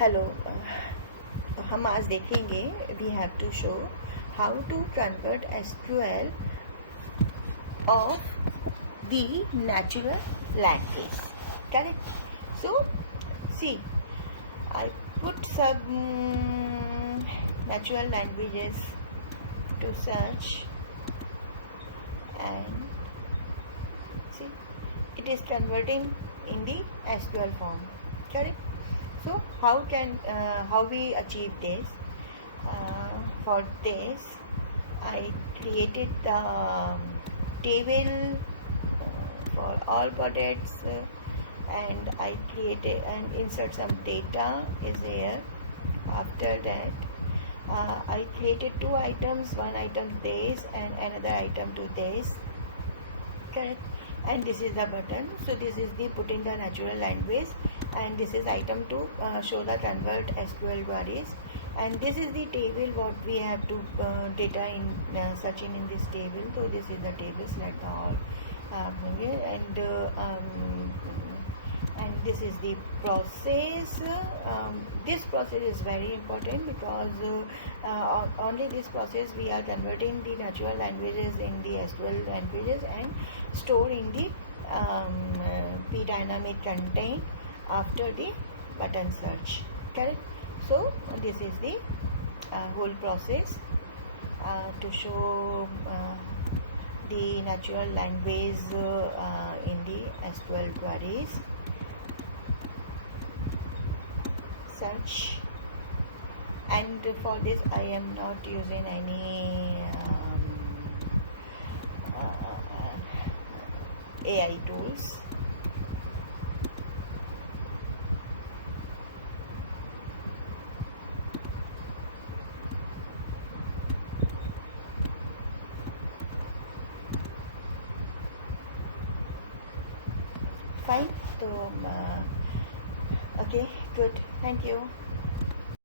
Hello तो हम आज देखेंगे we have to show how to convert SQL of the natural language. Correct. So see I put some natural languages to search and see it is converting in the SQL form. Correct. So how we achieve this? For this I created the table for all products and I created and insert some data is here. After that I created two items, one item days and another item to days. Correct. And this is the button. So this is the put in the natural language and this is item to show the convert SQL queries, and this is the table what we have to data in searching in this table. So this is the table, select all and this is the process. This process is very important because only this process we are converting the natural languages in the SQL languages and store in the P dynamic content after the button search. Correct. So this is the whole process to show the natural language in the SQL queries. Search, and for this I am not using any AI tools. Fine. So okay, good, thank you.